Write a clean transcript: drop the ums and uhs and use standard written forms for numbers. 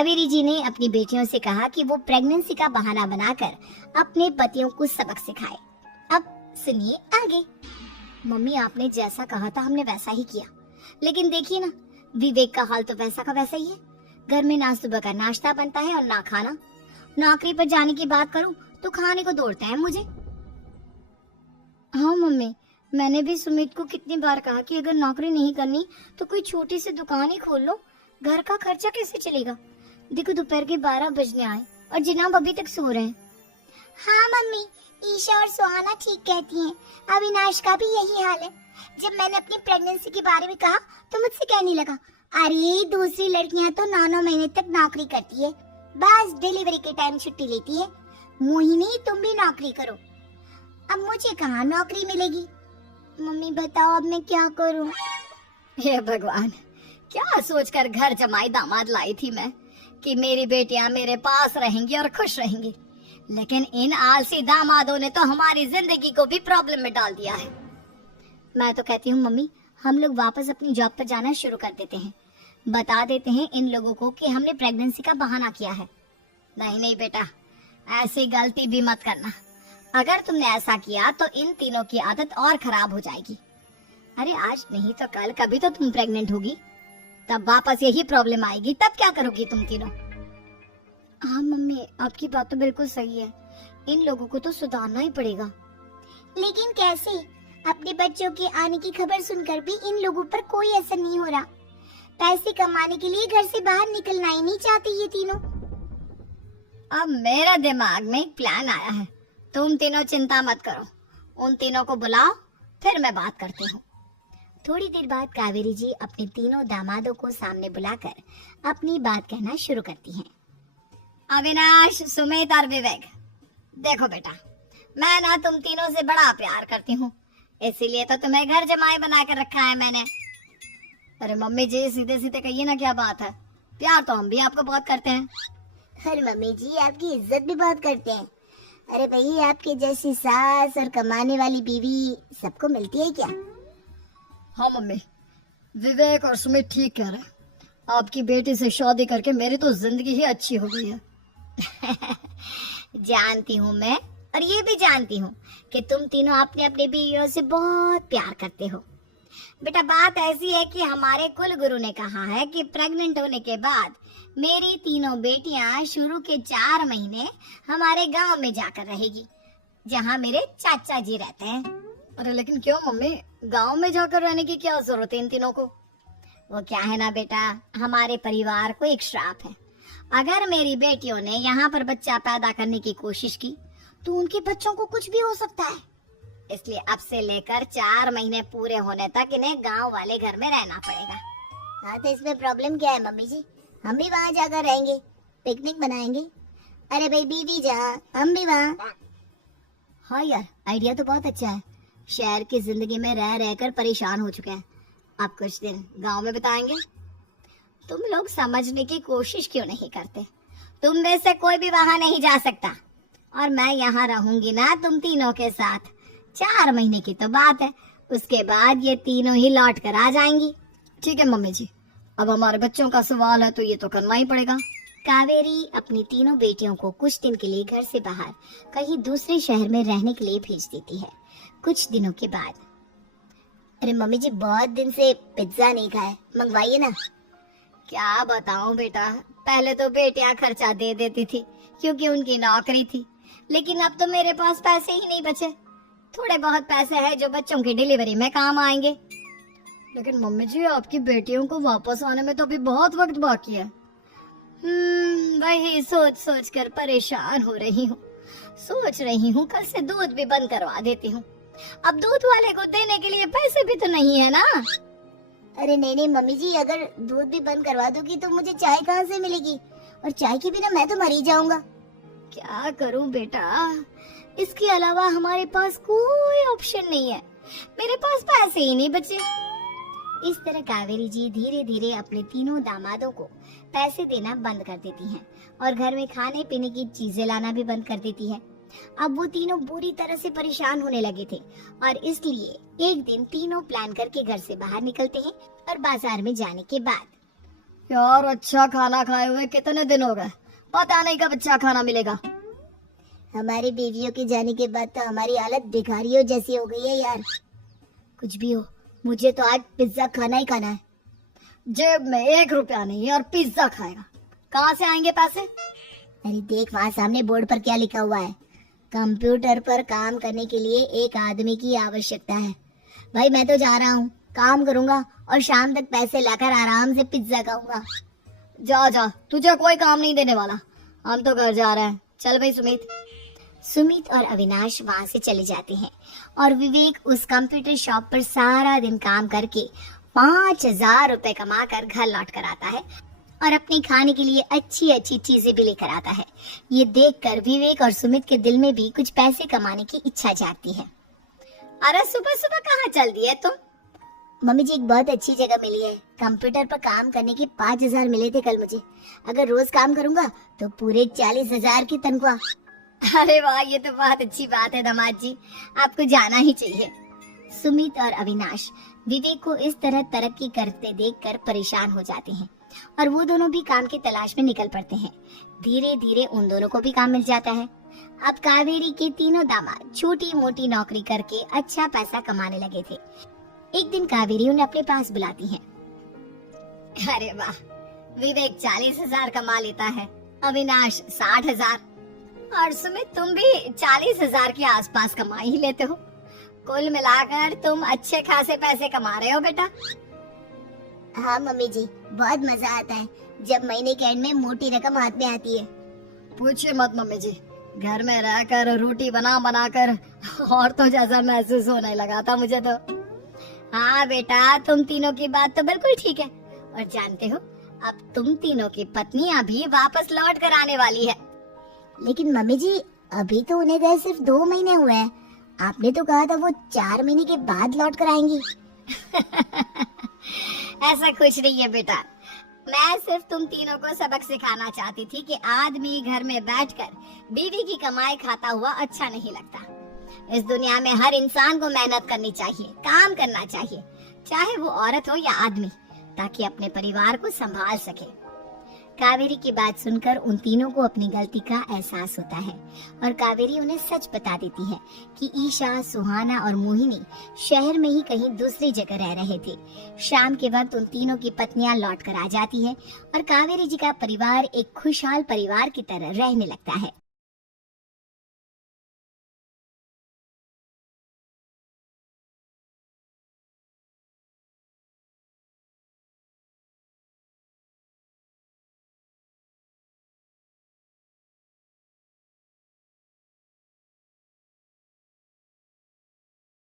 कावेरी जी ने अपनी बेटियों से कहा कि वो प्रेगनेंसी का बहाना बनाकर अपने पतियों को सबक सिखाए। अब सुनिए आगे। मम्मी, आपने जैसा कहा था हमने वैसा ही किया, लेकिन देखिए ना, विवेक का हाल तो वैसा का वैसा ही है। घर में ना सुबह का नाश्ता बनता है और ना खाना। नौकरी पर जाने की बात करूं तो खाने को दौड़ते हैं मुझे। हाँ मम्मी, मैंने भी सुमित को कितनी बार कहा कि अगर नौकरी नहीं करनी तो कोई छोटी सी दुकान ही खोल लो, घर का खर्चा कैसे चलेगा। देखो दोपहर के 12 बजने आए और जिनाब अभी तक सो रहे हैं। हाँ मम्मी, ईशा और सुहाना ठीक कहती हैं। अविनाश का भी यही हाल है। जब मैंने अपनी प्रेगनेंसी के बारे में कहा तो मुझसे कहने लगा, अरे दूसरी लड़कियां तो 9 महीने तक नौकरी करती है, बस डिलीवरी के टाइम छुट्टी लेती है। मोहिनी, तुम भी नौकरी करो। अब मुझे कहाँ नौकरी मिलेगी। मम्मी बताओ अब मैं क्या करूं। हे भगवान, क्या सोचकर घर जमाई दामाद लाई थी मैं कि मेरी बेटियां मेरे पास रहेंगी और खुश रहेंगी, लेकिन इन आलसी दामादों ने तो हमारी जिंदगी को भी प्रॉब्लम में डाल दिया है। मैं तो कहती हूँ मम्मी, हम लोग वापस अपनी जॉब पर जाना शुरू कर देते हैं। बता देते हैं इन लोगों को कि हमने प्रेगनेंसी का बहाना किया है। नहीं नहीं बेटा, ऐसी गलती भी मत करना। अगर तुमने ऐसा किया तो इन तीनों की आदत और खराब हो जाएगी। अरे आज नहीं तो कल कभी तो तुम प्रेग्नेंट होगी, तब वापस यही प्रॉब्लम आएगी, तब क्या करोगी तुम तीनों। हाँ मम्मी, आपकी बात तो बिल्कुल सही है। इन लोगों को तो सुधारना ही पड़ेगा। लेकिन कैसे? अपने बच्चों के आने की खबर सुनकर भी इन लोगों पर कोई असर नहीं हो रहा। पैसे कमाने के लिए घर से बाहर निकलना ही नहीं चाहते ये तीनों। अब मेरा दिमाग में एक प्लान आया है। तुम तीनों चिंता मत करो, उन तीनों को बुलाओ, फिर मैं बात करती हूँ। थोड़ी देर बाद कावेरी जी अपने तीनों दामादों को सामने बुलाकर अपनी बात कहना शुरू करती हैं। अविनाश, सुमित और विवेक, देखो बेटा, मैं ना तुम तीनों से बड़ा प्यार करती हूँ, इसीलिए तो तुम्हें घर जमाई बना कर रखा है मैंने। अरे मम्मी जी, सीधे सीधे कहिए ना, क्या बात है। प्यार तो हम भी आपको बहुत करते हैं। अरे मम्मी जी, आपकी इज्जत भी बहुत करते हैं। अरे भाई, आपके जैसी सास और कमाने वाली बीवी सबको मिलती है क्या? हाँ मम्मी, विवेक और सुमित ठीक कह रहे हैं। आपकी बेटी से शादी करके मेरी तो जिंदगी ही अच्छी हो गई है। जानती हूँ मैं, और ये भी जानती हूँ कि तुम तीनों अपने अपने बीवियों से बहुत प्यार करते हो। बेटा, बात ऐसी है कि हमारे कुल गुरु ने कहा है कि प्रेग्नेंट होने के बाद मेरी तीनों बेटियां शुरू के 4 महीने हमारे गांव में जाकर रहेगी, जहां मेरे चाचा जी रहते हैं। अरे लेकिन क्यों मम्मी, गांव में जाकर रहने की क्या जरूरत है इन तीनों को। वो क्या है ना बेटा, हमारे परिवार को एक श्राप है। अगर मेरी बेटियों ने यहाँ पर बच्चा पैदा करने की कोशिश की तो उनके बच्चों को कुछ भी हो सकता है। इसलिए अब से लेकर 4 महीने पूरे होने तक इन्हें गांव वाले घर में रहना पड़ेगा। हाँ तो इसमें प्रॉब्लम क्या है मम्मी जी, हम भी वहाँ जाकर रहेंगे, पिकनिक मनाएंगे। अरे भाई, बीवी जहाँ हम भी वहाँ। हाँ यार, आइडिया तो बहुत अच्छा है। शहर की जिंदगी में रह रहकर परेशान हो चुके हैं, अब कुछ दिन गांव में बिताएंगे। तुम लोग समझने की कोशिश क्यों नहीं करते? तुम में से कोई भी वहाँ नहीं जा सकता, और मैं यहाँ रहूंगी ना तुम तीनों के साथ। 4 महीने की तो बात है, उसके बाद ये तीनों ही लौट कर आ जाएंगी। ठीक है मम्मी जी, अब हमारे बच्चों का सवाल है तो ये तो करना ही पड़ेगा। कावेरी अपनी तीनों बेटियों को कुछ दिन के लिए घर से बाहर कहीं दूसरे शहर में रहने के लिए भेज देती है। कुछ दिनों के बाद, अरे मम्मी जी, बहुत दिन से पिज्जा नहीं खाए, मंगवाइए ना। क्या बताऊं बेटा, पहले तो बेटियां खर्चा दे देती थी क्योंकि उनकी नौकरी थी, लेकिन अब तो मेरे पास पैसे ही नहीं बचे। थोड़े बहुत पैसे हैं जो बच्चों की डिलीवरी में काम आएंगे। लेकिन मम्मी जी, आपकी बेटियों को वापस आने में तो अभी बहुत वक्त बाकी है। वही सोच सोच कर परेशान हो रही हूँ। सोच रही हूँ कल से दूध भी बंद करवा देती हूँ। अब दूध वाले को देने के लिए पैसे भी तो नहीं है ना। अरे नहीं नहीं मम्मी जी, अगर दूध भी बंद करवा दोगी तो मुझे चाय कहाँ से मिलेगी, और चाय के बिना मैं तो मर ही जाऊंगा। क्या करूँ बेटा, इसके अलावा हमारे पास कोई ऑप्शन नहीं है। मेरे पास पैसे ही नहीं बचे। इस तरह कावेरी जी धीरे धीरे अपने तीनों दामादों को पैसे देना बंद कर देती हैं और घर में खाने पीने की चीजें लाना भी बंद कर देती है। अब वो तीनों बुरी तरह से परेशान होने लगे थे, और इसलिए एक दिन तीनों प्लान करके घर से बाहर निकलते हैं और बाजार में जाने के बाद, यार अच्छा खाना खाए हुए कितने दिन हो गए, पता नहीं कब अच्छा खाना मिलेगा। हमारी बीवियों के जाने के बाद तो हमारी हालत भिखारियों जैसी हो गई है यार। कुछ भी हो, मुझे तो आज पिज्जा खाना ही खाना है। जेब में 1 रुपया नहीं है और पिज्जा खाएगा, कहाँ से आएंगे पैसे? अरे देख वहाँ सामने बोर्ड पर क्या लिखा हुआ है, कंप्यूटर पर काम करने के लिए एक आदमी की आवश्यकता है। भाई मैं तो जा रहा हूँ, काम करूंगा और शाम तक पैसे लाकर आराम से पिज्जा खाऊंगा। जा जा, तुझे कोई काम नहीं देने वाला, हम तो घर जा रहे हैं। चल भाई सुमित। सुमित और अविनाश वहां से चले जाते हैं और विवेक उस कंप्यूटर शॉप पर सारा दिन काम करके 5,000 रुपए कमा कर घर लौट कर आता है और अपने खाने के लिए अच्छी अच्छी चीजें भी लेकर आता है। ये देखकर विवेक और सुमित के दिल में भी कुछ पैसे कमाने की इच्छा जागती है। अरे सुबह सुबह कहाँ चल दिए तुम? मम्मी जी एक बहुत अच्छी जगह मिली है, कंप्यूटर पर काम करने के 5,000 मिले थे कल मुझे। अगर रोज काम करूंगा तो पूरे 40,000 की तनख्वाह। अरे वाह, ये तो बहुत अच्छी बात है दामाद जी, आपको जाना ही चाहिए। सुमित और अविनाश विवेक को इस तरह तरक्की करते देखकर परेशान हो जाते हैं और वो दोनों भी काम की तलाश में निकल पड़ते हैं। धीरे धीरे उन दोनों को भी काम मिल जाता है। अब कावेरी के तीनों दामाद छोटी मोटी नौकरी करके अच्छा पैसा कमाने लगे थे। एक दिन कावेरी उन्हें अपने पास बुलाती है। अरे वाह, विवेक 40,000 कमा लेता है, अविनाश 60,000 और सुमित तुम भी 40,000 के आसपास कमा ही लेते हो। कुल मिलाकर तुम अच्छे खासे पैसे कमा रहे हो बेटा। हाँ मम्मी जी, बहुत मजा आता है जब महीने के एंड में मोटी रकम हाथ में आती है। पूछिए मत मम्मी जी, घर में रहकर रोटी बना बना कर और तो जैसा महसूस होने लगा था मुझे तो। हाँ बेटा, तुम तीनों की बात तो बिल्कुल ठीक है। और जानते हो, अब तुम तीनों की पत्नियां भी वापस लौट कर आने वाली है। लेकिन मम्मी जी, अभी तो उन्हें गए सिर्फ 2 महीने हुए हैं। आपने तो कहा था वो 4 महीने के बाद लौट कर आएंगी। ऐसा कुछ नहीं है बेटा, मैं सिर्फ तुम तीनों को सबक सिखाना चाहती थी कि आदमी घर में बैठकर बीवी की कमाई खाता हुआ अच्छा नहीं लगता। इस दुनिया में हर इंसान को मेहनत करनी चाहिए, काम करना चाहिए, चाहे वो औरत हो या आदमी, ताकि अपने परिवार को संभाल सके। कावेरी की बात सुनकर उन तीनों को अपनी गलती का एहसास होता है और कावेरी उन्हें सच बता देती है कि ईशा, सुहाना और मोहिनी शहर में ही कहीं दूसरी जगह रह रहे थे। शाम के वक्त उन तीनों की पत्नियां लौट कर आ जाती है और कावेरी जी का परिवार एक खुशहाल परिवार की तरह रहने लगता है।